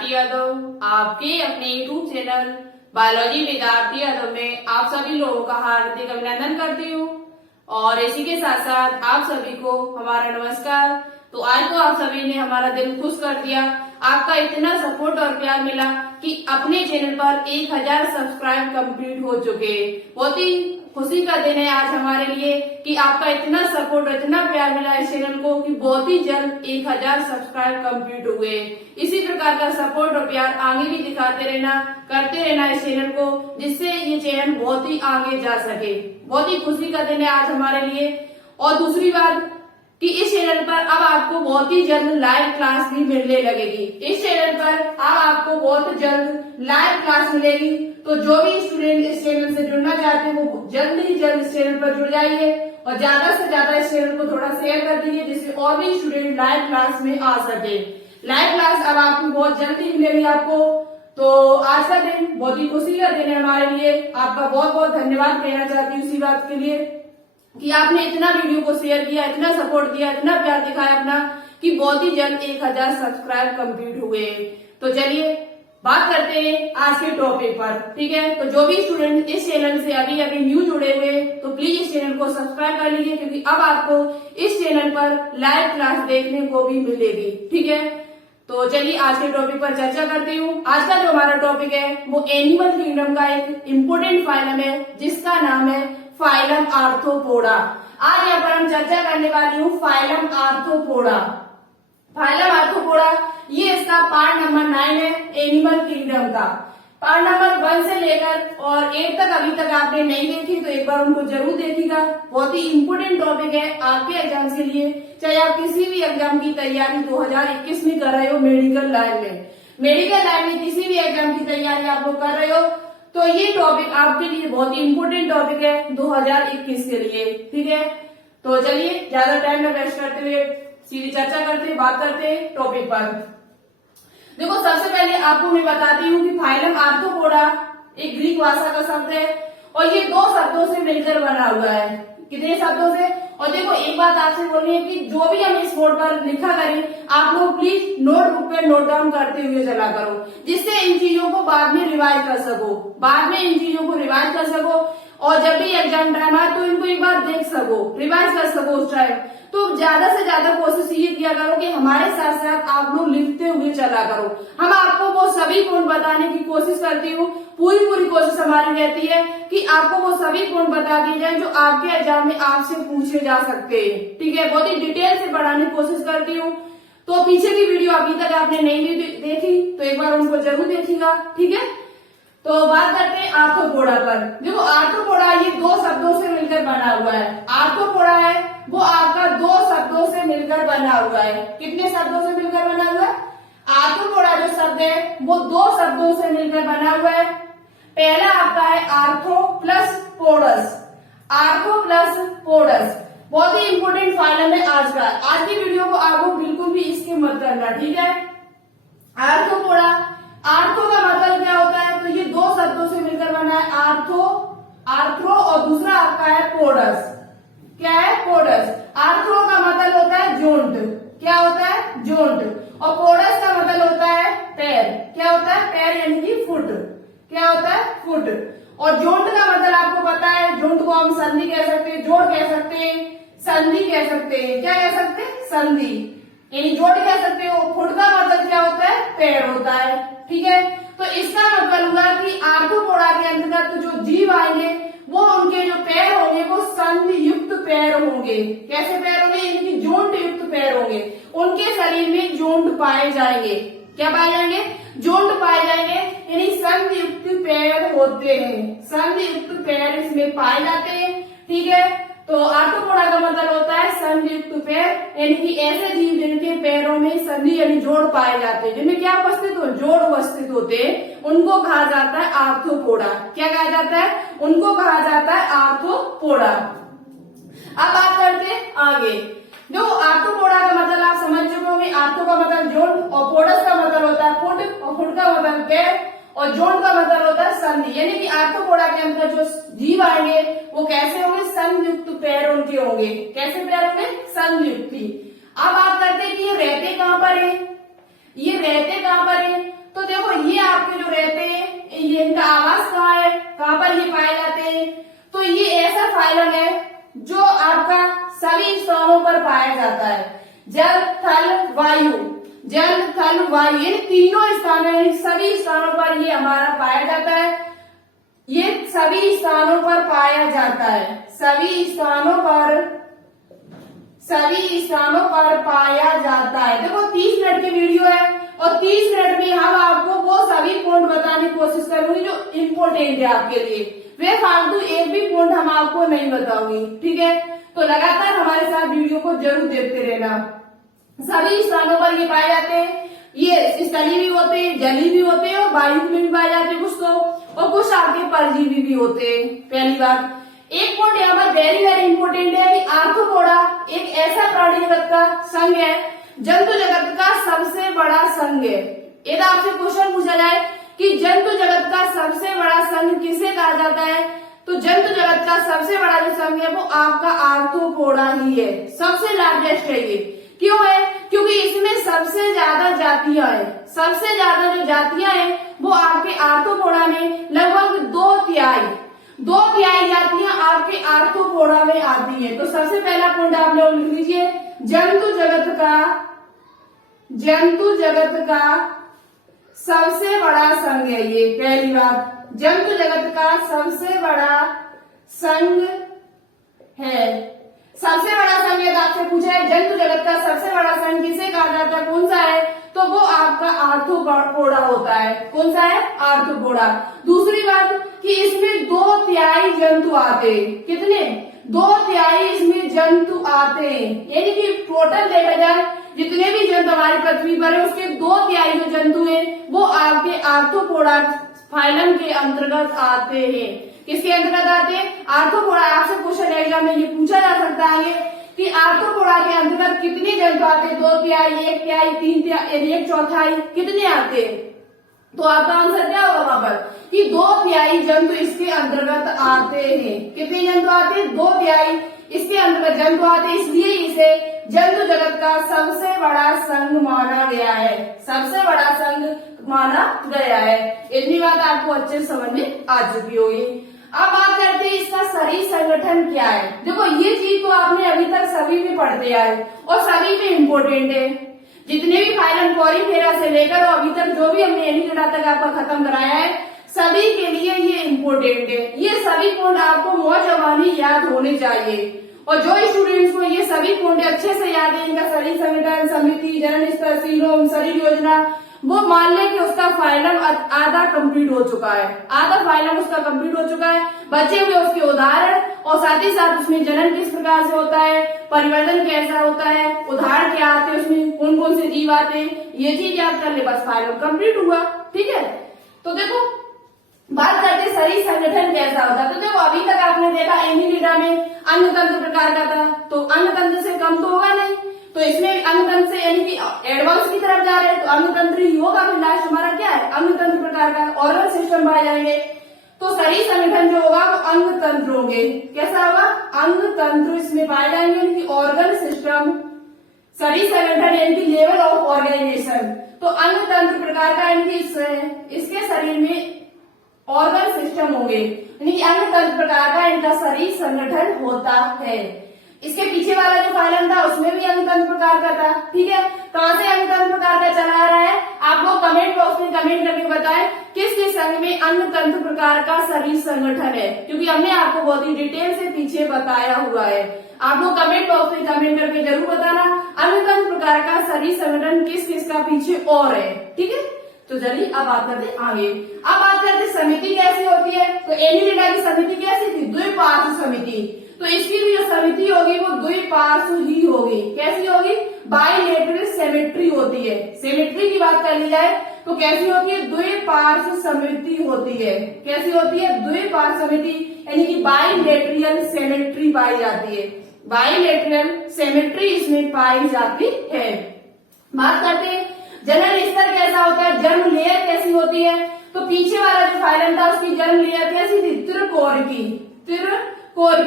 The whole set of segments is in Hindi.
आरती यादव आपके अपने YouTube channel biology with Aarti Yadav में आप सभी लोगों का हार्दिक अभिनंदन करती हूँ और इसी के साथ साथ आप सभी को हमारा नमस्कार। तो आज तो आप सभी ने हमारा दिल खुश कर दिया, आपका इतना सपोर्ट और प्यार मिला कि अपने चैनल पर 1000 सब्सक्राइब कंप्लीट हो चुके। बहुत ही खुशी का दिन है आज हमारे लिए कि आपका इतना सपोर्ट और इतना प्यार मिला इस चैनल को कि बहुत ही जल्द 1000 सब्सक्राइब कंप्लीट हुए। इसी प्रकार का सपोर्ट और प्यार आगे भी दिखाते रहना, करते रहना इस चैनल को, जिससे ये चैनल बहुत ही आगे जा सके। बहुत ही खुशी का दिन है आज हमारे लिए। और दूसरी बात कि इस चैनल पर अब आपको बहुत ही जल्द लाइव क्लास भी मिलने लगेगी। इस चैनल पर अब आपको बहुत जल्द लाइव क्लास मिलेगी। तो जो भी स्टूडेंट इस चैनल से जुड़ना चाहते हैं वो जल्द ही जल्द इस चैनल पर जुड़ जाइए और ज्यादा से ज्यादा इस चैनल को थोड़ा शेयर कर दीजिए, जिससे और भी स्टूडेंट लाइव क्लास में आ सके। लाइव क्लास अब आपको बहुत जल्दी मिलेगी आपको। तो आज का दिन बहुत ही खुशी का दिन है हमारे लिए। आपका बहुत बहुत धन्यवाद कहना चाहती हूँ इसी बात के लिए कि आपने इतना वीडियो को शेयर किया, इतना सपोर्ट दिया, इतना प्यार दिखाया अपना कि बहुत ही जल्द 1000 सब्सक्राइब कंप्लीट हुए। तो चलिए बात करते हैं आज के टॉपिक पर, ठीक है। तो जो भी स्टूडेंट इस चैनल से अभी अभी न्यू जुड़े हुए तो प्लीज इस चैनल को सब्सक्राइब कर लीजिए, क्योंकि अब आपको इस चैनल पर लाइव क्लास देखने को भी मिलेगी, ठीक है। तो चलिए आज के टॉपिक पर चर्चा करती हूँ। आज का जो हमारा टॉपिक है वो एनिमल किंगडम का एक इम्पोर्टेंट फाइलम है जिसका नाम है फाइलम आर्थ्रोपोडा। आज यहाँ पर हम चर्चा करने वाली हूँ फाइलम आर्थ्रोपोडा। फाइलम आर्थ्रोपोडा ये इसका पार्ट नंबर 9 है एनिमल किंगडम का। पार्ट नंबर 1 से लेकर और 8 तक अभी तक आपने नहीं देखी तो एक बार उनको जरूर देखिएगा। बहुत ही इम्पोर्टेंट टॉपिक है आपके एग्जाम के लिए, चाहे आप किसी भी एग्जाम की तैयारी 2021 में कर रहे हो, मेडिकल लाइन में किसी भी एग्जाम की तैयारी आप लोग कर रहे हो तो ये टॉपिक आपके लिए बहुत ही इम्पोर्टेंट टॉपिक है 2021 के लिए, ठीक है। तो चलिए ज्यादा टाइम न वेस्ट करते हुए सीधी चर्चा करते, बात करते हैं टॉपिक पर। देखो सबसे पहले आपको मैं बताती हूँ कि फाइलम आर्थ्रोपोडा एक ग्रीक भाषा का शब्द है और ये 2 शब्दों से मिलकर बना हुआ है। कितने शब्दों से? और देखो एक बात आपसे बोलनी है कि जो भी हम इस बोर्ड पर लिखा करें आप लोग प्लीज नोटबुक पे नोट डाउन करते हुए चला करो, जिससे इन चीजों को बाद में रिवाइज कर सको, और जब भी एग्जाम टाइम आए तो इनको एक बार देख सको, रिवाइज कर सको उस टाइम। तो ज्यादा से ज्यादा कोशिश ये किया करो कि हमारे साथ साथ आप लोग लिखते हुए चला करो। हम आपको वो सभी पॉइंट बताने की कोशिश करती हूँ, पूरी कोशिश हमारी रहती है कि आपको वो सभी पॉइंट बता दिए जाए जो आपके एग्जाम में आपसे पूछे जा सकते हैं, ठीक है। बहुत ही डिटेल से पढ़ाने की कोशिश करती हूँ। तो पीछे की वीडियो अभी तक आपने नहीं देखी तो एक बार उनको जरूर देखिएगा, ठीक है। तो बात करते हैं आर्थ्रोपोडा पर। देखो आर्थ्रोपोडा ये 2 शब्दों से मिलकर बना हुआ है। आर्थ्रोपोडा है वो आपका 2 शब्दों से मिलकर बना हुआ है। कितने शब्दों से मिलकर बना हुआ है? आर्थ्रोपोडा जो शब्द है वो 2 शब्दों से मिलकर बना हुआ है। पहला आपका है आर्थ्रो प्लस पोडस। आर्थ्रो प्लस पोडस बहुत ही इंपोर्टेंट फाइलम है आज का। आज की वीडियो को आपको बिल्कुल भी स्किप मत करना, ठीक है। आर्थ्रोपोडा, आर्थो का मतलब क्या होता है? तो ये 2 शब्दों से मिलकर बना है, आर्थ्रो और दूसरा आपका है पोडस। क्या है? पोडस। आर्थ्रो का मतलब होता है जोंट। क्या होता है? जोंट। और पोडस का मतलब होता है पैर। क्या होता है? पैर यानी कि फुट। क्या होता है? फुट। और जोंट का मतलब आपको पता है, जोंट को हम संधि कह सकते हैं, जोड़ कह सकते हैं, संधि कह सकते हैं। क्या कह सकते हैं? संधि यानी जोड़ कह सकते हो। फुट का मतलब क्या होता है? पैर होता है, ठीक है। तो इसका मतलब हुआ कि आर्थ्रोपोडा के अंतर्गत जो जीव आएंगे वो उनके जो पैर होंगे वो संधि युक्त पैर होंगे। कैसे पैर होंगे? यानी जोंट युक्त पैर होंगे। उनके शरीर में जोंट पाए जाएंगे। क्या पाए जाएंगे? जोंट पाए जाएंगे, यानी संधि युक्त पैर होते हैं। संधि युक्त पैर इसमें पाए जाते हैं, ठीक है। तो आर्थ्रोपोडा का मतलब होता है संधि युक्त पैर, यानी कि ऐसे जीव जिनके पैरों में संधि यानी जोड़ पाए जाते हैं, जिनमें क्या उपस्थित हो? जोड़ उपस्थित होते हैं, उनको कहा जाता है आर्थ्रोपोडा। क्या कहा जाता है? उनको कहा जाता है आर्थ्रोपोडा। अब बात करते हैं आगे। जो आर्थ्रोपोडा का मतलब आप समझ चुके होंगे। आर्थो का मतलब जोड़ और पोडस का मतलब होता है फुट और फुट का मतलब पैर और जोड़ का मतलब होता है संधि। यानी कि आर्थ्रोपोडा के अंदर जो जीव आएंगे वो कैसे होंगे? संधियुक्त पैर उनके होंगे। कैसे पैर होंगे? संधियुक्त। अब बात करते हैं कि ये रहते कहाँ पर है? ये रहते कहाँ पर है? तो देखो ये आपके जो रहते हैं ये इनका आवास कहाँ है, कहाँ पर ये पाए जाते हैं, तो ये ऐसा फाइलम है जो आपका सभी स्थानों पर पाया जाता है। जल थल वायु, जल थल वायु ये तीनों स्थानों, सभी स्थानों पर ये हमारा पाया जाता है। ये सभी स्थानों पर पाया जाता है, सभी स्थानों पर पाया जाता है। देखो 30 मिनट की वीडियो है और 30 मिनट में हम आपको वो सभी पॉइंट बताने की कोशिश करूंगी जो इम्पोर्टेंट है आपके लिए। वे फालतू एक भी पॉइंट हम आपको नहीं बताऊंगी, ठीक है। तो लगातार हमारे साथ वीडियो को जरूर देखते रहना। सभी स्थानों पर ये पाए जाते हैं। ये स्थलीय भी होते हैं, जलीय भी होते हैं और वायु में भी पाए जाते हैं कुछ तो, और कुछ आपके परजीवी भी होते हैं। पहली बात, एक पॉइंट यहाँ पर वेरी वेरी इंपॉर्टेंट है कि आर्थ्रोपोडा एक ऐसा प्राणी जगत का संघ है, जंतु जगत का सबसे बड़ा संघ है। यदि आपसे क्वेश्चन पूछा जाए कि जंतु जगत का सबसे बड़ा संघ किसे कहा जाता है, तो जंतु जगत का सबसे बड़ा जो संघ है वो आपका आर्थ्रोपोडा ही है, सबसे लार्जेस्ट है ये। क्यों है? क्योंकि इसमें सबसे ज्यादा जातियां हैं, सबसे ज्यादा जो जातियां हैं वो आपके आर्थ्रोपोडा में लगभग 2/3 जातियां आपके आर्थ्रोपोडा में आती है। तो सबसे पहला पॉइंट आप लोग लिख लीजिए, जंतु जगत का सबसे बड़ा संघ है ये। पहली बात, जंतु जगत का सबसे बड़ा संघ है। सबसे बड़ा संघ यदि आपसे पूछा है जंतु जगत का सबसे बड़ा संघ किसे कहा जाता है, कौन सा है, तो वो आपका आर्थ्रोपोडा होता है। कौन सा है? आर्थ्रोपोडा। दूसरी बात कि इसमें 2/3 जंतु आते हैं। कितने? 2/3 इसमें जंतु आते हैं, यानी कि टोटल देखा जाए जितने भी जंतु हमारी पृथ्वी पर है उसके 2/3 जो जंतु हैं वो आपके आर्थ्रोपोडा फाइलम के अंतर्गत आते हैं। किसके अंतर्गत आते हैं? आर्थ्रोपोडा। आपसे क्वेश्चन एग्जाम में ये पूछा जा सकता है कि आर्थ्रोपोडा के अंतर्गत कितने जंतु आते हैं, 2/3, 1/3, 3/4, 1/4 कितने आते हैं? तो आपका आंसर क्या होगा वहां पर कि 2/3 जंतु इसके अंतर्गत आते हैं। कितने जंतु आते हैं? 2/3 इसके अंतर्गत जंतु आते हैं, इसलिए इसे जंतु जगत का सबसे बड़ा संघ माना गया है, सबसे बड़ा संघ माना गया है। इतनी बात आपको अच्छे से समझ में आ चुकी होगी। अब बात करते हैं इसका शरीर संगठन क्या है। देखो ये चीज तो आपने अभी तक सभी में पढ़ते आए और सभी में इम्पोर्टेंट है। जितने भी फाइलम कोरीफेरा से लेकर और अभी तक जो भी हमने एनीलिडा तक आपका खत्म कराया है सभी के लिए ये इम्पोर्टेंट है। ये सभी पॉइंट आपको मौजवानी याद होने चाहिए और जो स्टूडेंट्स को ये सभी पॉइंट अच्छे से याद है, इनका शरीर संगठन, समिति, जनन स्तर, सीरोम, शरीर योजना, वो मान ले कि उसका फाइलम आधा कंप्लीट हो चुका है, आधा फाइलम उसका कंप्लीट हो चुका है। बचे हुए उसके उदाहरण और साथ ही साथ उसमें जनन किस प्रकार से होता है, परिवर्तन कैसा होता है, उदाहरण क्या आते हैं, उसमें कौन कौन से जीव आते हैं, ये चीज याद कर ले, बस फाइलम कंप्लीट हुआ। ठीक है, तो देखो बात करते शरीर संगठन कैसा होता है। तो देखो अभी तक आपने देखा एनीलिडा में अंग तंत्र प्रकार का था, तो अंग तंत्र से कम तो होगा नहीं, तो इसमें अंग तंत्र से यानी कि एडवांस की तरफ जा रहे हैं तो अंग तंत्र ही होगा। फिर लास्ट हमारा क्या है? अंग तंत्र प्रकार का ऑर्गन सिस्टम पाए जाएंगे। तो शरीर संगठन जो होगा वो अंग तंत्र होंगे। कैसा होगा? अंग तंत्र इसमें पाए जाएंगे, यानी कि ऑर्गन सिस्टम, शरीर संगठन यानी कि लेवल ऑफ ऑर्गेनाइजेशन। तो अंग तंत्र प्रकार का यानी कि इसके शरीर में ऑर्गन सिस्टम होंगे, यानी कि अंग तंत्र प्रकार का इनका शरीर संगठन होता है। इसके पीछे वाला जो फाइलम था उसमें भी अंग तंत्र प्रकार का था। ठीक है, कहां से अंग तंत्र प्रकार का चला आ रहा है? आप लोग कमेंट बॉक्स में कमेंट करके बताएं किस किस अंग में अंग तंत्र प्रकार का शरीर संगठन है, क्योंकि हमने आपको बहुत ही डिटेल से पीछे बताया हुआ है। आप लोग कमेंट बॉक्स में कमेंट करके जरूर बताना अंग तंत्र प्रकार का शरीर संगठन किस किस का पीछे और है। ठीक है, तो चलिए अब बात करते आगे। अब बात करते समिति कैसी होती है। तो एनीलिडा की समिति कैसी थी? द्विपार्श्व समिति। तो इसकी भी जो समिति होगी वो द्विपार्श्व ही होगी। कैसी होगी? बाइलेटरल सिमेट्री होती है। सिमेट्री की बात कर ली जाए तो कैसी होती है? द्विपार्श्व समिति होती है। कैसी होती है? द्विपार्श्व समिति, यानी कि बाइलेटरल सिमेट्री पाई जाती है। बाइलेटरल सिमेट्री इसमें पाई जाती है। बात करते हैं जनन स्तर कैसा होता है, जर्म लेयर कैसी होती है। तो पीछे वाला जो फाइलम था उसकी जर्म लेयर कैसी थी? त्रिकोण की।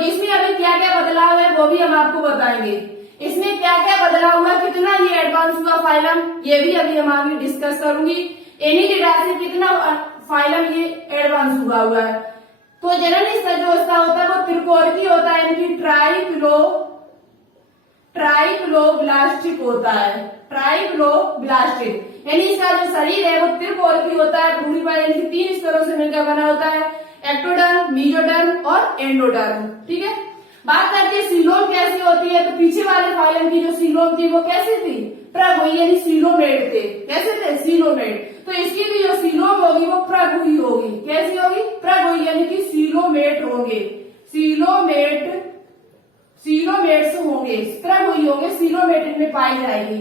इसमें अभी क्या क्या बदलाव है वो भी हम आपको बताएंगे। इसमें क्या क्या बदलाव हुआ, कितना ये एडवांस हुआ फाइलम, ये भी अभी हम आगे डिस्कस करूंगी। एनिलिडा से कितना फाइलम ये एडवांस हुआ है। तो जनरल स्तर जो उसका होता है वो त्रिकोणीय होता है, यानी कि ट्राइक्लोब्लास्टिक होता है, ट्राइक्लोब्लास्टिक, यानी इसका जो शरीर है वो त्रिकोणीय होता है, यानी कि 3 स्तरों से मिलकर बना होता है, एक्टोडर्म, मेसोडर्म और एंडोडर्म। ठीक है, बात करते हैं सीलोम कैसी होती है। तो पीछे वाले फाइलम की जो सीलोम थी वो कैसी थी, प्रगुही, यानी सीलोमेट थे। कैसे थे, सीलोमेट। तो इसकी भी जो सीलोम होगी वो प्रगुही होगी। कैसी होगी, प्रगुही, यानी कि सीलोमेट होंगे, सीलोमेट्स होंगे, प्रगुही होंगे, सीलोमेट इनमें पाई जाएगी।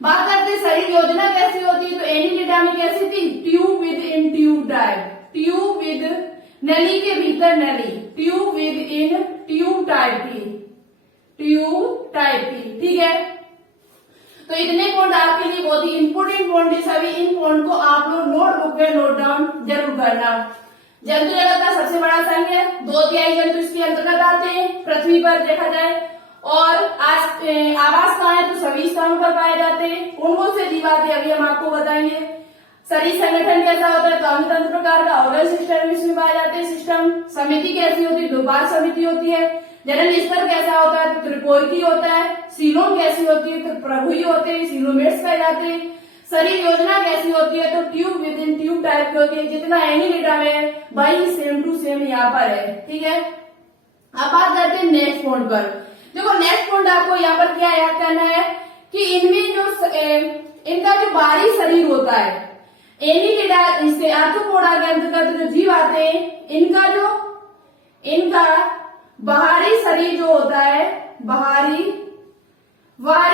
बात करते हैं शरीर योजना कैसी होती है। तो एनिलिडा में कैसी थी, tube with in tube type, tube with नली के भीतर नली, tube with in tube type की, ठीक है। तो इतने पॉइंट आपके लिए बहुत ही इंपोर्टेंट पॉइंट है। सभी इन पॉइंट को आप लोग नोटबुक में नोट डाउन जरूर करना। जंतु जगत का सबसे बड़ा संघ है, 2 तिहाई जंतु इसके अंतर्गत आते हैं पृथ्वी पर देखा जाए। और आवास कहाँ है, तो सभी स्थानों पर पाए जाते हैं। कौन से जीव आते हैं अभी हम आपको बताएंगे। शरीर संगठन कैसा होता है, तो अंगतंत्र प्रकार का ऑर्गन सिस्टम इसमें पाए जाते हैं। सिस्टम समिति कैसी होती है, 2 बार समिति होती है। जनरल स्तर कैसा होता है, तो त्रिकोणीय होता है। सीलोम कैसी होती है, तो प्रगुही होते हैं, सीलोमेट्स पाए जाते हैं। शरीर योजना कैसी होती है, तो tube with in tube type की होती है। जितना एनिलिडा में वही सेम टू सेम यहाँ पर है। ठीक है, अब बात करते हैं नेक्स्ट पॉइंट पर। देखो नेक्स्ट पॉइंट आपको यहाँ पर क्या याद करना है कि इनमें जो इनका जो बाहरी शरीर होता है, एनिलिडा इसके आर्थ्रोपोडा के अंतर्गत जो जीव आते हैं, इनका बाहरी शरीर जो होता है, बाहरी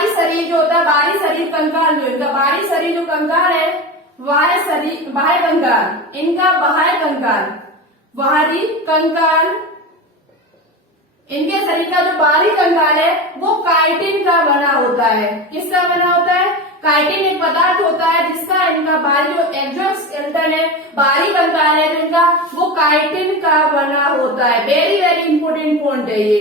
शरीर कंकाल, जो इनका बाहरी शरीर जो कंकाल है, बाह्य कंकाल, इनका बाहरी कंकाल, इनके शरीर का जो बाहरी कंकाल है वो काइटिन का बना होता है। किसका बना होता है, काइटिन एक पदार्थ होता है जिसका इनका बाहरी जो एक्सोस्केलेटन है, बाहरी कंकाल है, तो इनका वो काइटिन का बना होता है। वेरी वेरी इंपोर्टेंट पॉइंट है ये।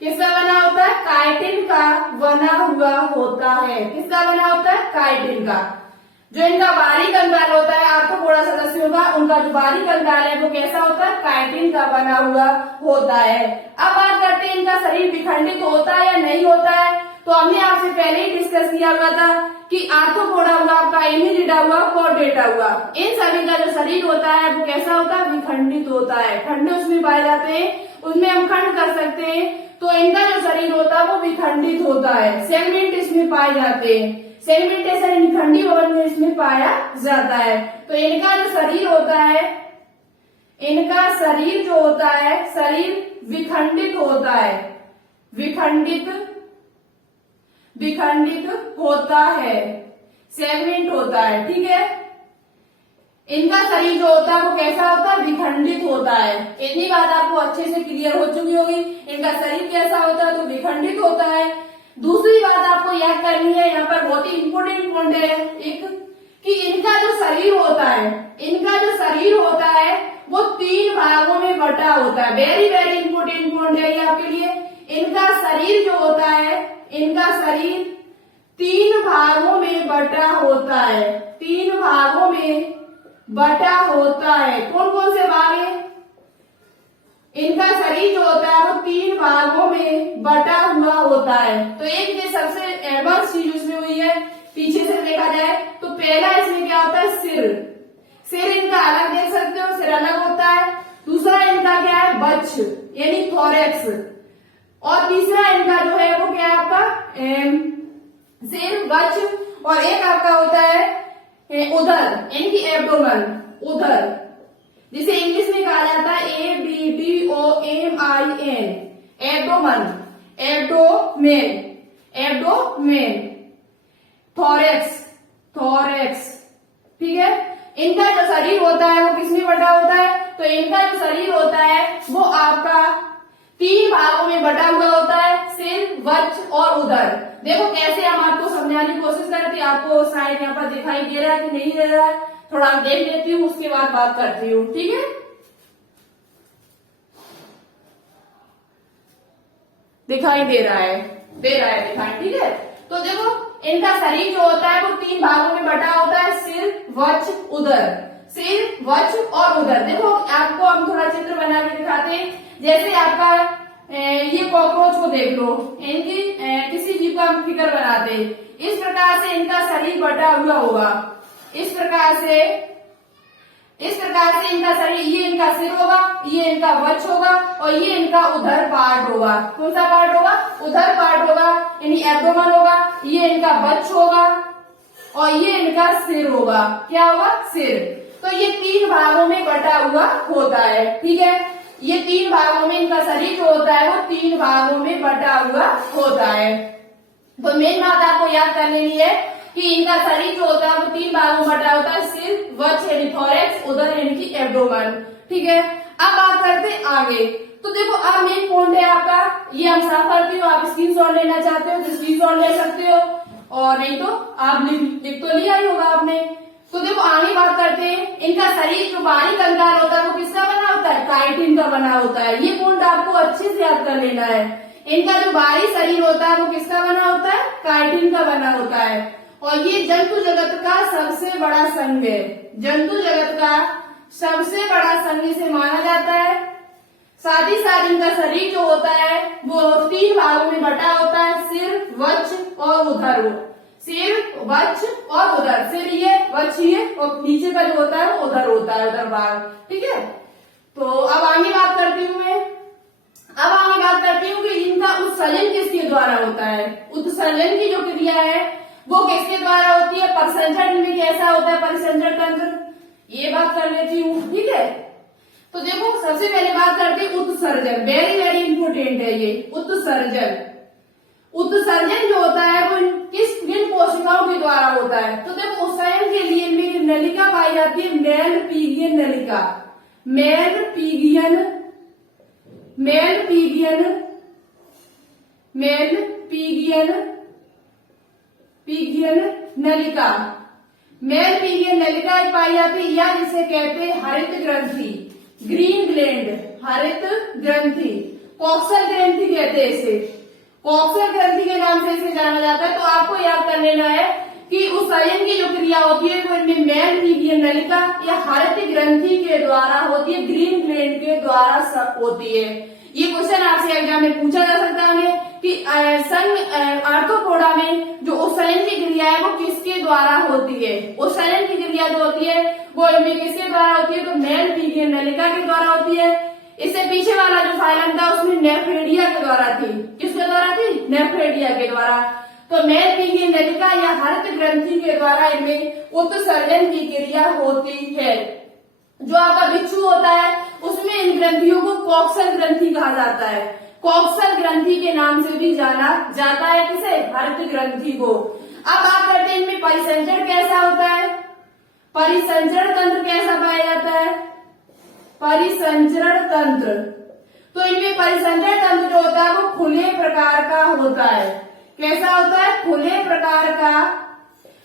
किसका बना होता है, काइटिन का बना हुआ होता है। किसका बना होता है, काइटिन का। जो इनका बाहरी कंकाल होता है, आर्थ्रोपोडा सदस्यों का, उनका जो बाहरी कंकाल है वो कैसा होता है, काइटिन का बना हुआ होता है। अब बात करते हैं इनका शरीर विखंडित होता है या नहीं होता है। तो हमने आपसे पहले ही डिस्कस किया हुआ था कि आर्थ्रोपोडा हुआ, आपका एनिलिडा हुआ, कॉर्डेटा हुआ, इन सभी का जो शरीर होता है वो कैसा होता है, विखंडित होता है। खंड उसमें पाए जाते हैं, उसमें हम खंड कर सकते हैं। तो इनका जो शरीर होता है वो विखंडित होता है, सेगमेंट इसमें पाए जाते हैं। सेगमेंटेशन खंडी भवन में इसमें पाया जाता है। तो इनका जो शरीर होता है, इनका शरीर जो होता है, शरीर विखंडित होता है, विखंडित होता है, सेगमेंट होता है। ठीक है, इनका शरीर जो होता है वो कैसा होता है, विखंडित होता है। इतनी बात आपको अच्छे से क्लियर हो चुकी होगी। इनका शरीर कैसा होता है, तो विखंडित होता है। दूसरी बात आपको याद करनी है, यहाँ पर बहुत ही इंपोर्टेंट पॉइंट है एक, कि इनका जो शरीर होता है वो 3 भागों में बटा होता है। वेरी वेरी इंपोर्टेंट पॉइंट है ये आपके लिए। इनका शरीर जो होता है, इनका शरीर 3 भागों में बटा होता है, 3 भागों में बटा होता है। कौन कौन से भाग है, इनका शरीर जो होता है वो 3 भागों में बटा हुआ होता है। तो एक ये सबसे एडवांस चीज उसमें हुई है, पीछे से देखा जाए तो पहला इसमें क्या होता है, सिर इनका अलग देख सकते हो, सिर अलग होता है। दूसरा इनका क्या है, बच्छ यानी थोरेक्स। और तीसरा इनका जो है वो क्या है आपका, सिर, बच्छ, और एक आपका होता है उदर यानी कि एब्डोमेन, उदर, जिसे इंग्लिश में कहा जाता है ABDOMIN, एब्डोमेन, थोरेक्स। ठीक है, इनका जो शरीर होता है वो किसमें बटा होता है, तो इनका जो शरीर होता है वो आपका 3 भागों में बटा हुआ होता है, सिर, वक्ष और उदर। देखो कैसे हम आपको समझाने की कोशिश करते हैं। आपको शायद यहाँ पर दिखाई दे रहा है कि नहीं दे रहा है, थोड़ा देख लेती हूँ, उसके बाद बात करती हूँ। ठीक है, दिखाई दे रहा है दिखाई। ठीक है, तो देखो इनका शरीर जो होता है वो 3 भागों में बटा होता है, सिर, वक्ष, उदर। सिर, वक्ष और उदर। देखो आपको हम थोड़ा चित्र बना के दिखाते हैं। जैसे आपका ये कॉकरोच को देख लो, इनकी किसी जीव का हम फिगर बनाते हैं, इस प्रकार से इनका शरीर बटा हुआ होगा। इस प्रकार से इनका शरीर, ये इनका सिर होगा, ये इनका वक्ष होगा और ये इनका उधर पार्ट होगा। कौन सा पार्ट होगा? उधर पार्ट होगा, यानी एब्डोमेन होगा। ये इनका वक्ष होगा और ये इनका सिर होगा। क्या होगा? सिर। तो ये 3 भागों में बटा हुआ होता है। ठीक है, ये 3 भागों में इनका शरीर जो होता है वो 3 भागों में बटा हुआ होता है। तो मेन बात आपको याद कर लेनी है कि इनका शरीर जो होता है वो 3 भागों में बटा होता है, सिर, वक्ष यानी थोरैक्स, उदर यानी कि एब्डोमेन। ठीक है, अब बात करते हैं आगे। तो देखो अब मेन पॉइंट है आपका, ये हम साफ करती हो। आप स्क्रीनशॉट लेना चाहते हो तो स्क्रीनशॉट ले सकते हो, और नहीं तो आप लिख तो लिया ही होगा आपने। तो देखो आगे बात करते हैं, इनका शरीर जो बाहरी कंकाल होता है वो किसका बना होता है? काइटिन का बना होता है। ये पॉइंट आपको अच्छे से याद कर लेना है। इनका जो बाहरी शरीर होता है वो किसका बना होता है? काइटिन का बना होता है। और ये जंतु जगत का सबसे बड़ा संघ है। जंतु जगत का सबसे बड़ा संघ इसे माना जाता है। साथ ही साथ इनका शरीर जो होता है वो 3 भागों में बटा होता है, सिर, वक्ष और उदर। सिर, वक्ष और उदर। सिर ये, वक्ष ये, और नीचे का जो होता है वो उदर होता है, उदर भाग। ठीक है, तो अब आगे बात करती हूँ मैं। अब आगे बात करती हूँ कि इनका उत्सर्जन किसके द्वारा होता है। उत्सर्जन की जो क्रिया है वो किसके द्वारा होती है? परिसंचरण में कैसा होता है परिसंचरण तंत्र, ये बात कर लेती हूँ। ठीक है, तो देखो सबसे पहले बात करते हैं उत्सर्जन। वेरी वेरी इंपोर्टेंट है ये उत्सर्जन। उत्सर्जन जो होता है वो किन कोशिकाओं के द्वारा होता है? तो देखो उत्सर्जन के लिए इनमें नलिका पाई जाती है, मेलपीगियन नलिका। नलिका, मेलपीगियन नलिका पाई जाती है, या जिसे कहते हैं हरित ग्रंथि, ग्रीन ग्लैंड, हरित ग्रंथि, कॉक्सल ग्रंथि कहते हैं इसे। कॉक्सल ग्रंथि के नाम से इसे जाना जाता है। तो आपको याद कर लेना है कि उत्सर्जन की जो क्रिया होती है वो इनमें मेलपीगियन नलिका या हरित ग्रंथि के द्वारा होती है, ग्रीन ग्लैंड के द्वारा होती है। ये क्वेश्चन आपसे एग्जाम में पूछा जा सकता है कि संघ आर्थ्रोपोडा में जो उत्सर्जन की क्रिया है वो किसके द्वारा होती है। उत्सर्जन की क्रिया जो होती है वो इनमें किसके द्वारा होती है? तो मेलपीगियन नलिका के द्वारा होती है। इससे पीछे वाला जो फाइलम था उसमें नेफ्रेडिया के द्वारा थी। किसके द्वारा थी? नेफ्रेडिया के द्वारा। तो मेलपीगियन नलिका या हरित ग्रंथि के द्वारा इनमें उत्सर्जन की क्रिया होती है। जो आपका बिच्छू होता है उसमें इन ग्रंथियों को कॉक्सल ग्रंथि कहा जाता है। कॉक्सल ग्रंथि के नाम से भी जाना जाता है किसे? हरित ग्रंथि को। अब बात करते हैं इनमें परिसंचरण कैसा होता है। परिसंचरण तंत्र कैसा पाया जाता है? परिसंचरण तंत्र, तो इनमें परिसंचरण तंत्र जो होता है वो खुले प्रकार का होता है। कैसा होता है? खुले प्रकार का।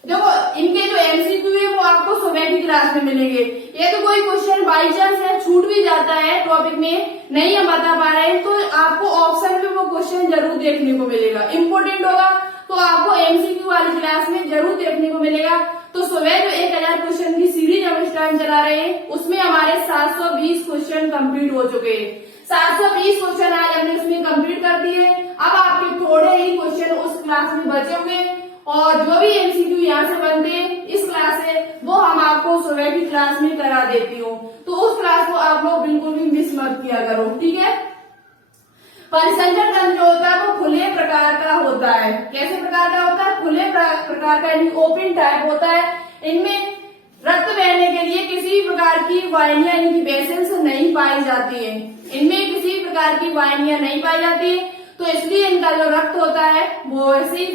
देखो इनके जो एमसीक्यू है वो आपको सुबह की क्लास में मिलेंगे। ये तो कोई क्वेश्चन बाई चांस है छूट भी जाता है टॉपिक में, नहीं हम बता पा रहे हैं, तो आपको ऑप्शन में वो क्वेश्चन जरूर देखने को मिलेगा। इंपोर्टेंट होगा तो आपको एमसीक्यू वाली क्लास में जरूर देखने को मिलेगा। तो सुबह जो 1000 क्वेश्चन की सीरीज हम इस टाइम चला रहे हैं उसमें हमारे 720 क्वेश्चन कंप्लीट हो चुके हैं। 720 क्वेश्चन आज हमने उसमें कंप्लीट कर दिए। अब आपके थोड़े ही क्वेश्चन उस क्लास में बचे हुए, और जो भी एमसीक्यू यहाँ से बनते हैं इस क्लास से वो हम आपको सुबह की क्लास में करा देती हूँ। तो उस क्लास को आप लोग बिल्कुल भी मिस मत किया करो। ठीक है, परिसंचरण तंत्र जो होता है वो खुले प्रकार का होता है। कैसे प्रकार का होता है? खुले प्रकार का, यानी ओपन टाइप होता है। इनमें रक्त बहने के लिए किसी प्रकार की वाहिनियां यानी कि वेसल्स नहीं पाई जाती है। इनमें किसी प्रकार की वाहिनियां नहीं पाई जाती, तो इसलिए इनका जो रक्त होता है वो ऐसे ही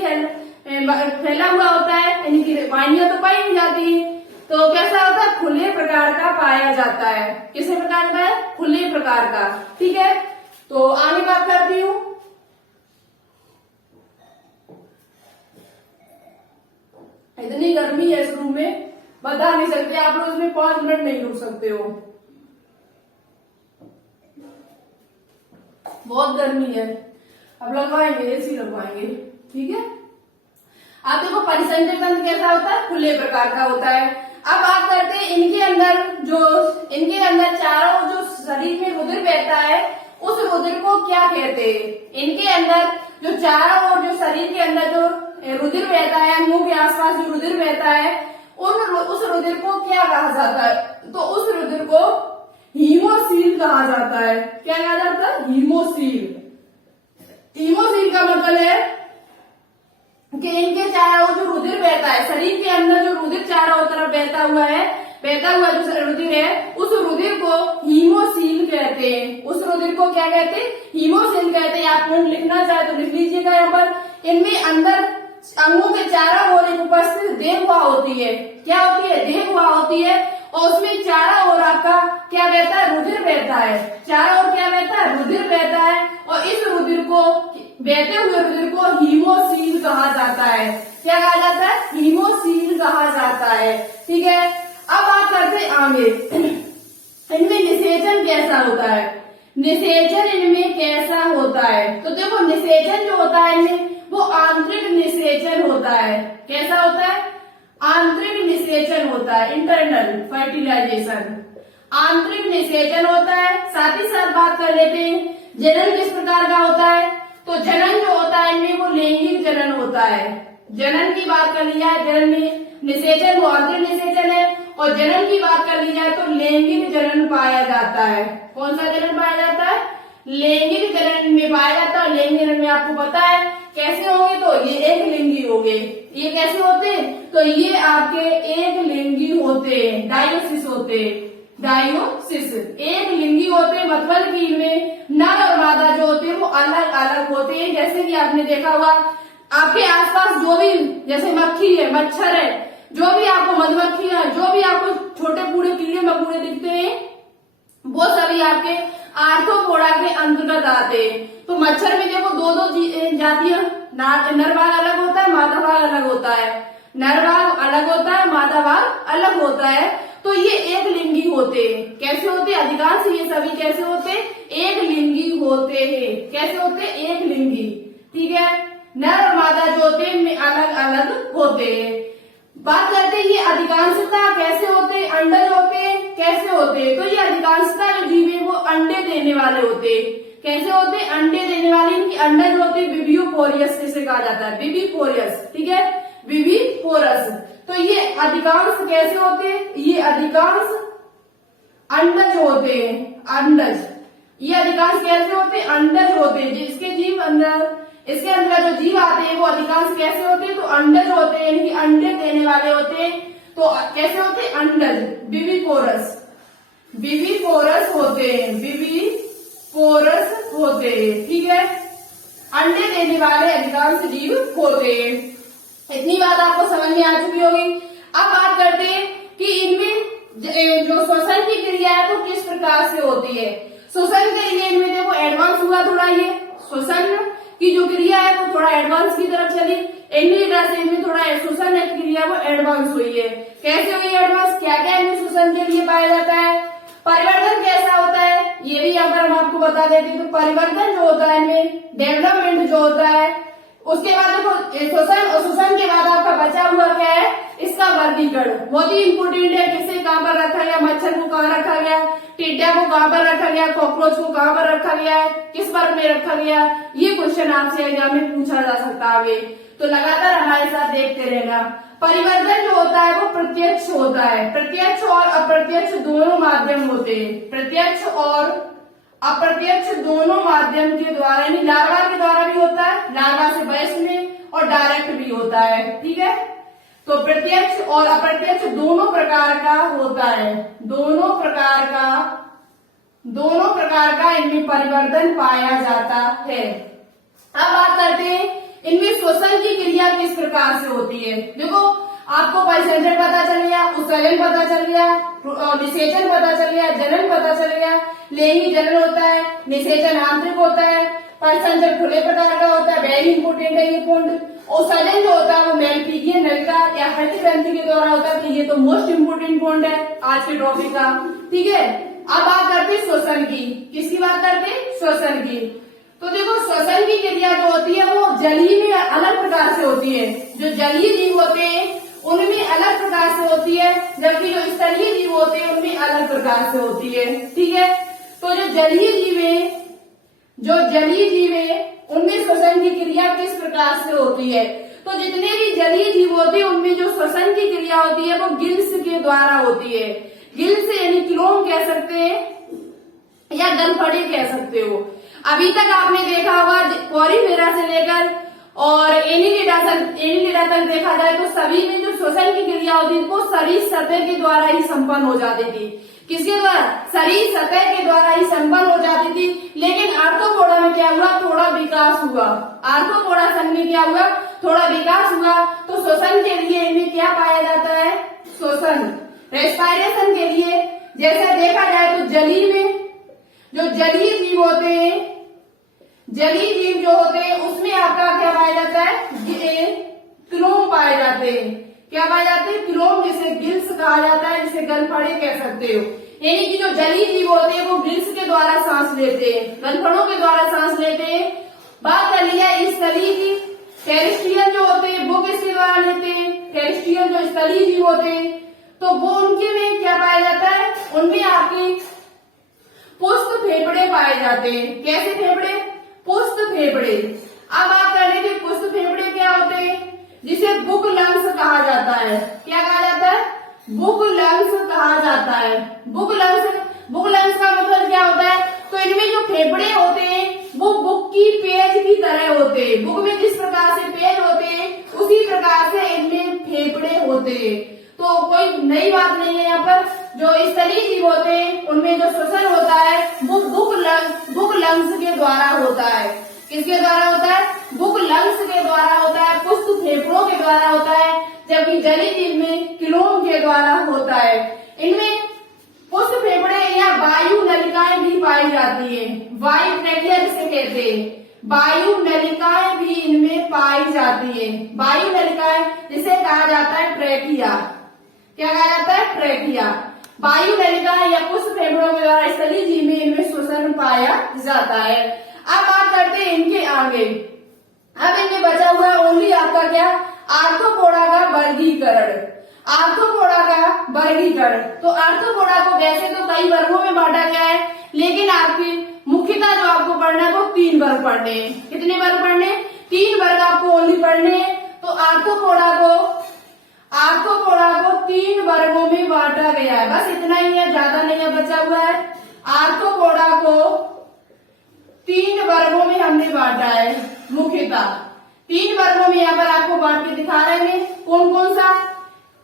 फैला हुआ होता है, यानी कि वाहिनियां तो पाई नहीं जाती है। तो कैसा होता है? खुले प्रकार का पाया जाता है। किस प्रकार का है? खुले प्रकार का। ठीक है, तो आगे बात करती हूँ। इतनी गर्मी है इस रूम में, बता नहीं सकते आप लोग, इसमें 5 मिनट नहीं रुक सकते हो, बहुत गर्मी है। अब लगवाएंगे, एसी लगवाएंगे। ठीक है, आप देखो परिसंचय तंत्र कैसा होता है, खुले प्रकार का होता है। अब बात करते हैं इनके अंदर चारों जो शरीर में रुधिर बहता है उस रुधिर को क्या कहते हैं। इनके अंदर जो चारों ओर जो शरीर के अंदर जो रुधिर बहता है, मुंह के आसपास जो रुधिर बहता है उस रुधिर को क्या कहा जाता है, तो उस रुधिर को हीमोसील कहा जाता है। क्या कहा जाता है, हीमोसील। हीमोसील का मतलब है कि इनके चारों ओर जो रुधिर बहता है, शरीर के अंदर जो रुधिर चारों तरफ बहता हुआ जो रुधिर है उस रुधिर को हीमोसील कहते हैं। उस रुधिर को क्या कहते हैं, हीमोसील कहते हैं। आप लिखना चाहे तो लिख लीजिएगा यहाँ पर। इनमें अंदर अंगों के चारों ओर एक उपस्थित देहगुहा होती है। क्या होती है, देहगुहा होती है, और उसमें चारों ओर आपका क्या बहता है, रुधिर बहता है। चारों ओर क्या बहता है, रुधिर बहता है, और इस रुधिर को बहते हुए रुधिर को हीमोसील कहा जाता है। क्या कहा जाता है, हीमोसील कहा जाता है। ठीक है, अब बात करते हैं आगे। इनमें निषेचन कैसा होता है, निषेचन इनमें कैसा होता है। तो देखो निषेचन जो होता है इनमें वो आंतरिक निषेचन होता है। कैसा होता है, आंतरिक निषेचन होता है, इंटरनल फर्टिलाइजेशन, आंतरिक निषेचन होता है। साथ ही साथ बात कर लेते हैं जनन किस प्रकार का होता है। तो जनन जो होता है इनमें वो लैंगिक जनन होता है। जनन की बात कर ली जाए, जनन में निषेचन वो आंतरिक निषेचन है, और जनन की बात कर ली जाए तो लैंगिक जनन पाया जाता है। कौन सा जनन पाया जाता है, लैंगिक जनन में पाया जाता है। लैंगिक जनन में आपको पता है कैसे होंगे, तो ये एक लिंगी होंगे। ये कैसे होते हैं, तो ये आपके एक लिंगी होते हैं, डायोसिस होते हैं, डायोसिस एक लिंगी होते हैं। मतलब कि इनमें नर और मादा जो होते हैं वो अलग अलग होते हैं। जैसे कि आपने देखा हुआ आपके आसपास जो भी, जैसे मक्खी है, मच्छर है, जो भी आपको मधुमक्खियां, जो भी आपको छोटे पूरे कीड़े मकोड़े दिखते हैं वो सभी आपके आर्थ्रोपोडा के अंतर्गत आते हैं। तो मच्छर में देखो दो जातियां, नर भाग अलग होता है, मादा भाग अलग होता है। नर भाग अलग होता है, मादा भाग अलग होता है। तो ये एक लिंगी होते हैं। कैसे होते हैं, अधिकांश ये सभी कैसे होते हैं, एक लिंगी होते हैं। कैसे होते हैं, एक लिंगी। ठीक है, नर और मादा जो होते हैं अलग अलग होते हैं। बात करते हैं ये अधिकांशता कैसे होते हैं, अंडज होते हैं, कैसे होते हैं। तो ये अधिकांशता जो जीव है वो अंडे देने वाले होते हैं। कैसे होते हैं, अंडे देने वाले। इनकी अंडज होते हैं विवियोपोरियस जिसे कहा जाता है, विविपोरियस। ठीक है, विविपोरस। तो ये अधिकांश कैसे होते हैं, ये अधिकांश अंडज होते हैं, अंडज। ये अधिकांश कैसे होते हैं, अंडज होते हैं। जिसके जीव अंदर, इसके अंदर जो जीव आते हैं वो अधिकांश कैसे होते हैं, तो अंडज होते हैं, इनकी अंडे देने वाले होते हैं। तो कैसे होते हैं, अंडज, विविपोरस, विविपोरस होते हैं, विविपोरस होते हैं। ठीक है, अंडे देने वाले अधिकांश जीव होते हैं। इतनी बात आपको समझ में आ चुकी होगी। अब बात करते हैं कि इनमें जो श्वसन की क्रिया है वो किस प्रकार से होती है। श्वसन के लिए इनमें देखो एडवांस हुआ थोड़ा, ये श्वसन की जो क्रिया है वो थोड़ा एडवांस की तरफ चली। इनमें थोड़ा श्वसन की क्रिया वो एडवांस हुई है। कैसे हुई एडवांस, क्या क्या इनमें श्वसन के लिए पाया जाता है। परिवर्तन कैसा होता है ये भी यहाँ पर हम आपको बता देते हैं। तो परिवर्तन जो होता है इनमें, डेवलपमेंट जो होता है, उसके बाद देखो श्वसन, और श्वसन के बाद आपका बचा हुआ क्या है, इसका वर्गीकरण बहुत ही इंपोर्टेंट है। किसे कहाँ पर रखा गया, मच्छर को कहाँ रखा गया, टिड्डा को कहाँ पर रखा गया, कॉकरोच को कहाँ पर रखा गया है, किस वर्ग में रखा गया। ये क्वेश्चन आपसे एग्जाम में पूछा जा सकता है आगे, तो लगातार हमारे साथ देखते रहना। परिवर्तन जो होता है वो प्रत्यक्ष होता है। प्रत्यक्ष और अप्रत्यक्ष दोनों माध्यम होते हैं। प्रत्यक्ष और अप्रत्यक्ष दोनों माध्यम के द्वारा, यानी लार्वा के द्वारा भी होता है, लार्वा से वयस्क में, और डायरेक्ट भी होता है। ठीक है, तो प्रत्यक्ष और अप्रत्यक्ष दोनों प्रकार का होता है। दोनों प्रकार का इनमें परिवर्तन पाया जाता है। अब बात करते हैं इनमें श्वसन की क्रिया किस प्रकार से होती है। देखो आपको परिसंचरण पता चल गया, उत्सर्जन पता चल गया, निषेचन पता चल गया, जनन पता चल गया। लैंगिक जनन होता है, निषेचन आंतरिक होता है, परिसंचरण खुले प्रकार का होता है, वेरी इंपोर्टेंट है ये पॉइंट। उत्सर्जन जो होता है वो मेलपीगियन नलिका या हड्डी ग्रंथि के द्वारा होता है। ये तो मोस्ट इम्पोर्टेंट पॉइंट है आज के टॉपिक का। ठीक है, अब बात करते हैं श्वसन की। किसकी बात करते हैं, श्वसन की। तो देखो श्वसन की क्रिया जो होती है वो जलीय में अलग प्रकार से होती है। जो जलीय जीव होते हैं उनमें अलग प्रकार से होती है, जबकि जो स्थलीय जीव होते हैं उनमें अलग प्रकार से होती है। ठीक है, तो जो जलीय जीव है उनमें श्वसन की क्रिया किस प्रकार से होती है। तो जितने भी जलीय जीव होते हैं उनमें जो श्वसन की क्रिया होती है वो गिल्स के द्वारा होती है। गिल्स यानी क्लोम कह सकते हैं या गलफड़े कह सकते हो। अभी तक आपने देखा होगा पॉलीफेरा से लेकर और एनिलिडा तक देखा जाए तो सभी में जो श्वसन की क्रिया होती थी वो शरीर सतह के द्वारा ही संपन्न हो जाती थी। किसके द्वारा? शरीर सतह के द्वारा ही संपन्न हो जाती थी। लेकिन आर्थ्रोपोडा में क्या हुआ? थोड़ा विकास हुआ। आर्थ्रोपोडा संघ में क्या हुआ? थोड़ा विकास हुआ। तो श्वसन के लिए इनमें क्या पाया जाता है? श्वसन, रेस्पायरेशन के लिए जैसे देखा जाए तो जलीय में जो जलीय जीव होते हैं, जलीय जीव जो होते हैं उसमें आपका क्या पाया जाता है? क्लोम पाए जाते हैं। क्या पाए जाते हैं? क्लोम, जिसे गिल्स कहा जाता है, जिसे गलफड़े कह सकते हो। यानी कि जो जलीय जीव होते हैं वो गिल्स के द्वारा सांस लेते हैं, गलफड़ों के द्वारा सांस लेते हैं। बात कर लिया स्थलीय की, टेरेस्ट्रियल जो होते हैं वो किसके द्वारा लेते हैं? टेरेस्ट्रियल जो स्थलीय जीव होते हैं तो वो उनके में क्या पाया जाता है? उनमें आपके पुष्ट फेफड़े पाए जाते हैं। कैसे फेफड़े? पुष्ट फेफड़े। अब बात कर रहे थे पुष्ट फेफड़े क्या होते हैं, जिसे बुक लंग्स कहा जाता है। क्या कहा जाता है? बुक लंग्स कहा जाता है। बुक लंग्स का मतलब क्या होता है? तो इनमें जो फेफड़े होते हैं वो बुक की पेज की तरह होते हैं। बुक में जिस प्रकार से पेज होते हैं उसी प्रकार से इनमें फेफड़े होते हैं। तो कोई नई बात नहीं है यहाँ पर। जो स्थलीय जीव होते हैं उनमें जो श्वसन होता है वो बुक लंग्स के द्वारा होता है। किसके द्वारा होता है? बुक लंग्स के द्वारा होता है, पुष्ट फेफड़ों के द्वारा होता है। जबकि जलीय जीव में क्लोम के द्वारा होता है। इनमें पुष्ट फेफड़े या वायु नलिकाएं भी पाई जाती है। वायु ट्रैकिया जिसे कहते हैं, वायु नलिकाएं भी इनमें पाई जाती है। वायु नलिकाएं जिसे कहा जाता है ट्रैकिया। क्या कहा जाता है? ट्रैकिया। वायु नलिका या पुष्ट फेफड़ों के द्वारा स्थलीय जीव में इनमें श्वसन पाया जाता है। अब बात करते हैं इनके आगे। अब इनमें बचा हुआ ओनली आपका क्या? आर्थ्रोपोडा का वर्गीकरण। आर्थ्रोपोडा का वर्गीकरण, तो आर्थ्रोपोडा को वैसे तो कई वर्गों में बांटा गया है, लेकिन आपकी मुख्यतः जो आपको पढ़ना है वो 3 वर्ग पढ़ने हैं। कितने वर्ग पढ़ने? 3 वर्ग आपको ओनली पढ़ने हैं। तो आर्थ्रोपोडा को 3 वर्गों में बांटा गया है। बस इतना ही है, ज्यादा नहीं है बचा हुआ है। आर्थ्रोपोडा को 3 वर्गों में हमने बांटा है मुख्यतः। 3 वर्गों में यहाँ पर आपको बांट के दिखा रहे हैं। कौन कौन सा?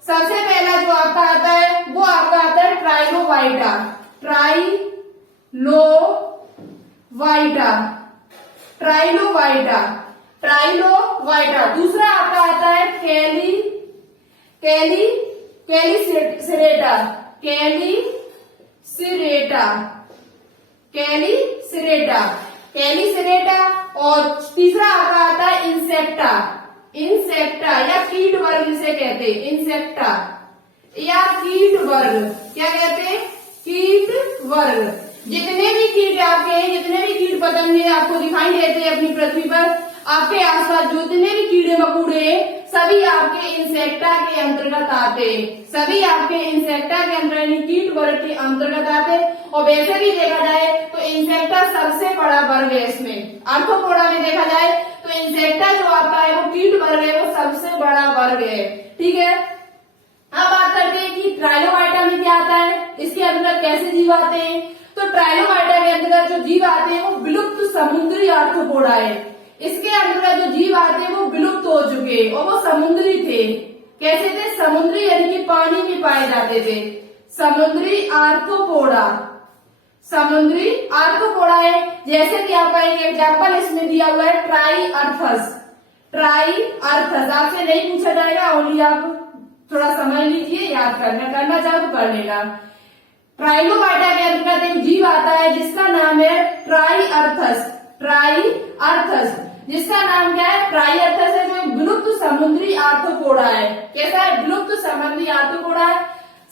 सबसे पहला जो आपका आता है वो आपका आता है ट्राइलोवाइटा। ट्राइलोवाइटा। दूसरा आपका आता है कैलिसेरेटा। और तीसरा आपका आता है इंसेक्टा या कीट वर्ग जिसे कहते हैं, इंसेक्टा या कीट वर्ग। क्या कहते हैं? कीट वर्ग। जितने भी कीट आपके हैं, जितने भी कीट पतंगे आपको दिखाई देते हैं अपनी पृथ्वी पर, आपके आसपास जितने भी कीड़े मकोड़े हैं सभी आपके इंसेक्टा के अंतर्गत आते हैं। सभी आपके इंसेक्टा के अंतर्गत कीट वर्ग के अंतर्गत आते हैं। और वैसे भी देखा जाए तो इंसेक्टा सबसे बड़ा वर्ग है। इसमें आर्थ्रोपोडा में देखा जाए तो इंसेक्टा जो आता है वो कीट वर्ग है, वो सबसे बड़ा वर्ग है। ठीक है, अब बात करते हैं कि ट्राइलोवाइटा में क्या आता है, इसके अंतर्गत कैसे जीव आते हैं। तो ट्राइलोवाइटा के अंतर्गत जो जीव आते हैं वो विलुप्त समुद्री आर्थ्रोपोडा है। इसके अंतर्गत जो जीव आते हैं वो विलुप्त हो चुके और वो समुद्री थे। कैसे थे? समुद्री, यानी कि पानी में पाए जाते थे। समुद्री आर्थ्रोपोडा है। जैसे कि आपका एक एग्जाम्पल इसमें दिया हुआ है ट्राइअर्थस। आपसे नहीं पूछा जाएगा, ओनली आप थोड़ा समझ लीजिए, याद करना चाहो तो कर लेगा। ट्राइलोवाइटा के अंतर्गत एक जीव आता है जिसका नाम है ट्राइअर्थस, जिसका नाम क्या है? ट्राइअर्थस है, जो विलुप्त समुद्री आर्थ्रोपोडा है। कैसा है? विलुप्त समुद्री आर्थ्रोपोडा है।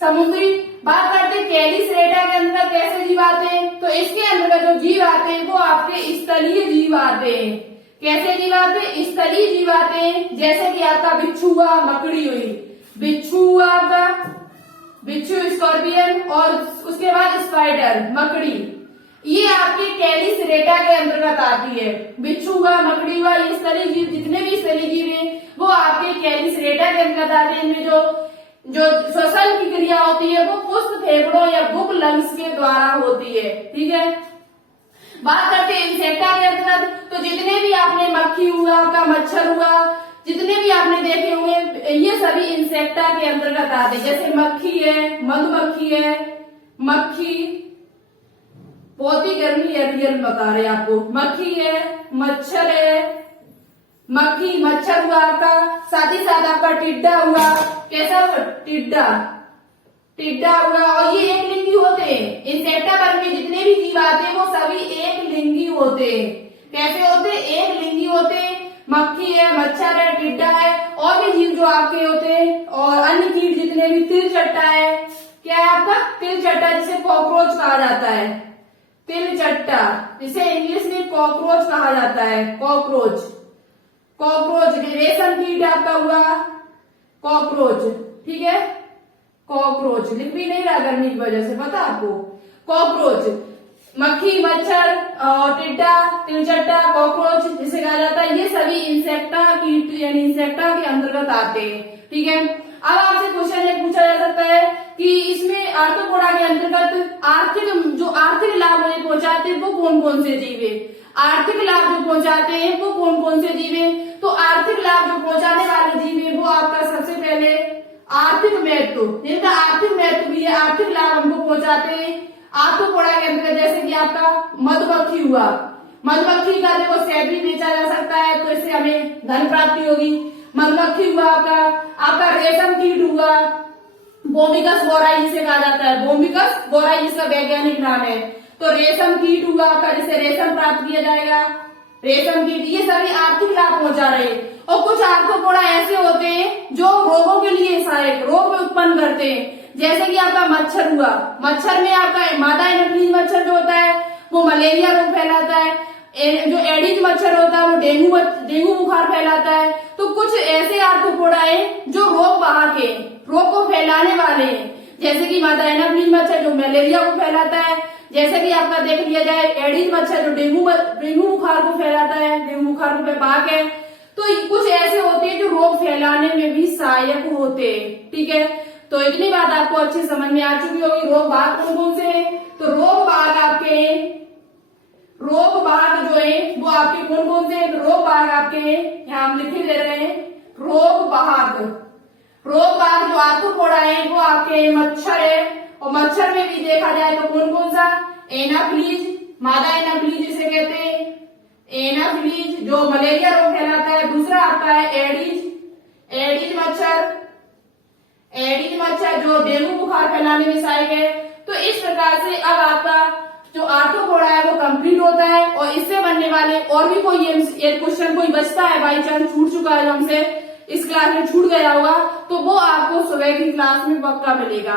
समुद्री। बात करते हैं कैलिसरेटा के अंतर्गत कैसे जीव आते हैं, तो इसके अंतर्गत जो जीव आते हैं वो आपके स्थलीय जीव आते हैं। कैसे जीव आते हैं? स्थलीय जीव आते हैं। जैसे कि आपका बिच्छू हुआ, मकड़ी हुई, बिच्छू हुआ आपका, बिच्छू स्कॉर्पियन, और उसके बाद स्पाइडर मकड़ी, ये आपके कैलिसरेटा के अंतर्गत आती है। बिच्छू हुआ, मकड़ी हुआ, ये स्थलीय जीव, जितने भी स्थलीय जीव हैं वो आपके कैलिसरेटा के अंतर्गत आते हैं। इनमें जो श्वसन की क्रिया होती है वो पुष्प फेफड़ों या बुक लंग्स के द्वारा होती है। ठीक है, बात करते हैं इंसेक्टा के अंतर्गत, तो जितने भी आपने मक्खी हुआ, आपका मच्छर हुआ, जितने भी आपने देखे होंगे ये सभी इंसेक्टा के अंतर्गत आते हैं। जैसे मक्खी है, मधुमक्खी है, मक्खी, बहुत ही गर्मी है, रियल बता रहे आपको, मक्खी है, मच्छर है, मक्खी मच्छर हुआ आपका, साथ ही साथ आपका टिड्डा हुआ, कैसा हुआ? टिड्डा, टिड्डा हुआ, और ये एक लिंगी होते हैं। इंसेक्टा वर्ग में जितने भी जीव आते हैं वो सभी एक लिंगी होते हैं। कैसे होते हैं? एक लिंगी होते हैं। मक्खी है, मच्छर है, टिड्डा है, और भी जीव जो आपके होते हैं, और अन्य कीट जितने भी, तिलचट्टा है, क्या है आपका? तिलचट्टा, जिसे कॉकरोच कहा जाता है, तिलचट्टा, जिसे इंग्लिश में कॉकरोच कहा जाता है, कॉकरोच, कॉकरोच, रेशम कीट आपका हुआ कॉकरोच। ठीक है, कॉकरोच लिख भी नहीं रहा गर्मी की वजह से, पता आपको, कॉकरोच, मक्खी, मच्छर, टिड्डा, तिलचट्टा, कॉकरोच जिसे कहा जाता है, ये सभी इंसेक्टा कीट यानी इंसेक्टा के अंतर्गत आते हैं। ठीक है, अब आपसे क्वेश्चन ये पूछा जा सकता है कि इसमें आर्थ्रोपोडा के अंतर्गत आर्थिक लाभ पहुंचाते हैं वो कौन कौन से जीव है? आर्थिक लाभ जो पहुंचाते हैं वो कौन कौन से जीव है? तो आर्थिक लाभ जो पहुंचाने वाले जीव है वो आपका सबसे पहले आर्थिक महत्व, जिनका आर्थिक महत्व भी है, आर्थिक लाभ हमको पहुंचाते हैं आर्थ्रोपोडा के अंतर्गत। जैसे कि आपका मधुमक्खी हुआ, मधुमक्खी का देखो शहद भी बेचा जा सकता है, तो इससे हमें धन प्राप्ति होगी। मधुमक्खी हुआ आपका रेशम कीट हुआ, बोमिकस बोराई जिसे कहा जाता है, बोमिकस बोराई जिसका वैज्ञानिक नाम है। तो रेशम कीट हुआ आपका, जिसे रेशम प्राप्त किया जाएगा, रेशम कीट, ये सभी आर्थिक लाभ पहुंचा रहे हैं। और कुछ आर्थ्रोपोडा ऐसे होते हैं जो रोगों के लिए सहायक, रोग उत्पन्न करते हैं। जैसे कि आपका मच्छर हुआ, मच्छर में आपका मादा एनोफ्लिस मच्छर जो होता है वो मलेरिया रोग फैलाता है, जो एडिज मच्छर होता है वो डेंगू बुखार फैलाता है। तो कुछ ऐसे आर्थ्रोपोडा है जो रोग वाहक है, रोग को फैलाने वाले हैं। जैसे कि मादा एनोफ्लिस मच्छर जो मलेरिया को फैलाता है, जैसे कि आपका देख लिया जाए एडिज मच्छर जो डेंगू बुखार को फैलाता है, डेंगू बुखार को वाहक है। तो कुछ ऐसे होते हैं जो रोग फैलाने में भी सहायक होते हैं। ठीक है, तो इतनी बात आपको अच्छी समझ में आ चुकी होगी। रोग वाहक कौन कौन से हैं? तो रोग वाहक आपके, रोग वाहक जो है वो आपके कौन कौन से? रोग वाहक आपके यहाँ हम लिखे दे रहे हैं, रोग वाहक, रोग वाहक जो आर्थ्रोपोडा है वो आपके मच्छर है, और मच्छर में भी देखा जाए तो कौन कौन सा? एनाफ्लीज, मादा एनाफ्लीज जिसे कहते हैं, एनाफ्लीज जो मलेरिया रोग फैलाता है। दूसरा आपका है एडिज, एडिज मच्छर, एडिज मच्छर जो डेंगू बुखार फैलाने में सहायक है। तो इस प्रकार से अब आपका जो आर्थ्रोपोडा है वो कंप्लीट होता है। और इससे बनने वाले और भी कोई ये क्वेश्चन कोई बचता है, बाई चांस छूट चुका है हमसे, इस क्लास में छूट गया होगा, तो वो आपको सुबह की क्लास में पक्का मिलेगा।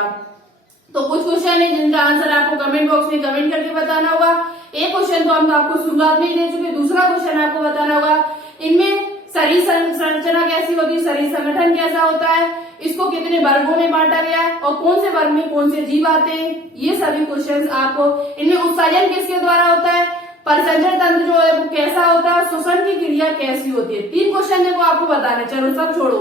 तो कुछ क्वेश्चन है जिनका आंसर आपको कमेंट बॉक्स में कमेंट करके बताना होगा। एक क्वेश्चन तो हम आपको शुरुआत में ही दे चुके, दूसरा क्वेश्चन आपको बताना होगा इनमें शरीर संरचना कैसी होती है, शरीर संगठन कैसा होता है, इसको कितने वर्गों में बांटा गया है, और कौन से वर्ग में कौन से जीव आते हैं, ये सभी क्वेश्चंस आपको। इनमें उत्सर्जन किसके द्वारा होता है, परिसंचरण तंत्र जो है वो कैसा होता है, श्वसन की क्रिया कैसी होती है। 3 क्वेश्चन देखो आपको बताना, चलो सब छोड़ो,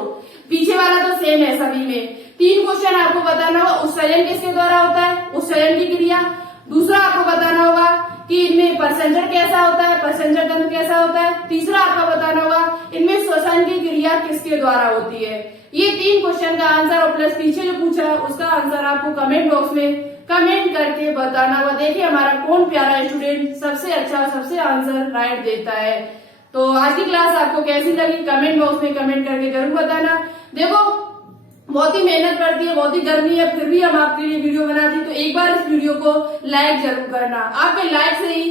पीछे वाला तो सेम है सभी में। 3 क्वेश्चन आपको बताना होगा, उत्सर्जन किसके द्वारा होता है, उत्सर्जन की क्रिया। दूसरा आपको बताना होगा कि इनमें परिसंचरण कैसा होता है, परिसंचरण तंत्र कैसा होता है। तीसरा आपको बताना होगा इनमें श्वसन की क्रिया किसके द्वारा होती है। ये 3 क्वेश्चन का आंसर और प्लस पीछे जो पूछा है उसका आंसर आपको कमेंट बॉक्स में कमेंट करके बताना होगा। देखिए हमारा कौन प्यारा स्टूडेंट सबसे अच्छा सबसे आंसर राइट देता है। तो आज की क्लास आपको कैसी लगी कमेंट बॉक्स में कमेंट करके जरूर बताना। देखो बहुत ही मेहनत करती है, बहुत ही गर्मी है, फिर भी हम आपके लिए वीडियो बनाती, तो एक बार इस वीडियो को लाइक जरूर करना। आपके लाइक से ही,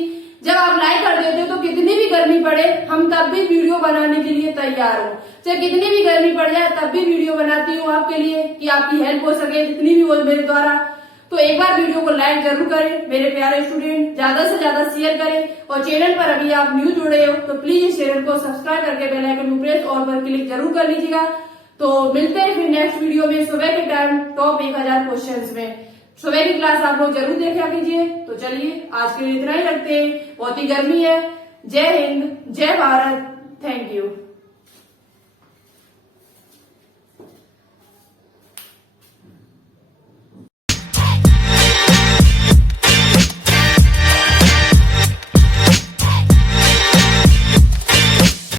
जब आप लाइक कर देते हो तो कितनी भी गर्मी पड़े हम तब भी वीडियो बनाने के लिए तैयार हो, चाहे कितनी भी गर्मी पड़ जाए तब भी वीडियो बनाती हूँ आपके लिए कि आपकी हेल्प हो सके जितनी भी हो मेरे द्वारा। तो एक बार वीडियो को लाइक जरूर करें मेरे प्यारे स्टूडेंट, ज्यादा से ज्यादा शेयर करें और चैनल पर अभी आप न्यू जुड़े हो तो प्लीज इस चैनल को सब्सक्राइब करके बेल आइकन को प्रेस ऑल पर क्लिक जरूर कर लीजिएगा। तो मिलते हैं फिर नेक्स्ट वीडियो में सुबह के टाइम टॉप 1000 क्वेश्चंस में। सुबह की क्लास आप लोग जरूर देखा कीजिए। तो चलिए आज के लिए इतना ही रखते हैं, बहुत ही गर्मी है। जय हिंद, जय भारत, थैंक यू।